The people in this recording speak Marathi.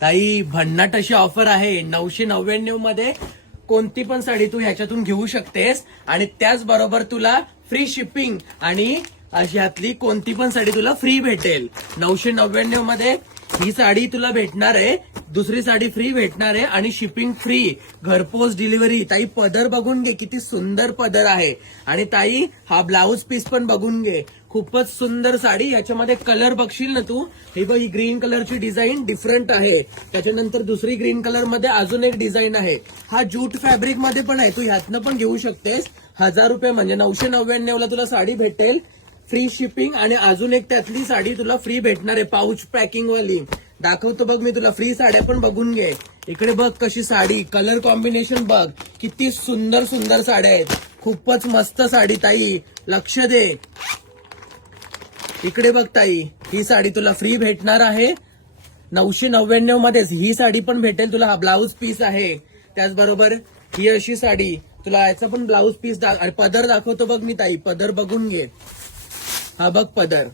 ताई भन्नाट अशी ऑफर आहे 999 मध्ये कोणती पण साडी तू ह्याच्यातून घेऊ शकतेस आणि त्याचबरोबर तुला फ्री शिपिंग आणि अशातली कोणती पण साडी तुला फ्री भेटेल. 999 मध्ये ही साडी तुला भेटणार आहे, दुसरी साडी फ्री भेटणार आहे आणि शिपिंग फ्री, घरपोच डिलिव्हरी. ताई पदर बघून घे, किती सुंदर पदर आहे. आणि ताई हा ब्लाऊज पीस पण बघून घे, खूपच सुंदर साडी. याच्यामध्ये कलर बघशील ना तू, हे बघ, ही ग्रीन कलरची डिझाईन डिफरंट आहे. त्याच्यानंतर दुसरी ग्रीन कलर मध्ये अजून एक डिझाईन आहे. हा ज्यूट फॅब्रिक मध्ये पण आहे, तू ह्यातनं पण घेऊ शकतेस. 1000 रुपये म्हणजे 999 ला तुला साडी भेटेल, फ्री शिपिंग आणि अजून एक त्यातली साडी तुला फ्री भेटणार आहे, पाऊच पॅकिंग वाली. दाखवतो बघ मी तुला, फ्री साड्या पण बघून घे. इकडे बघ कशी साडी, कलर कॉम्बिनेशन बघ, किती सुंदर सुंदर साड्या आहेत. खूपच मस्त साडी ताई, लक्ष दे. इकडे बघ ताई, ही साडी तुला फ्री भेटणार आहे 999 मध्येच. ही साडी पण भेटेल तुला, हा ब्लाऊज पीस आहे. त्याचबरोबर ही अशी साडी तुला, याचा पण ब्लाऊज पीस पदर दाखवतो बघ मी ताई, पदर बघून घे. हा बघ पदर,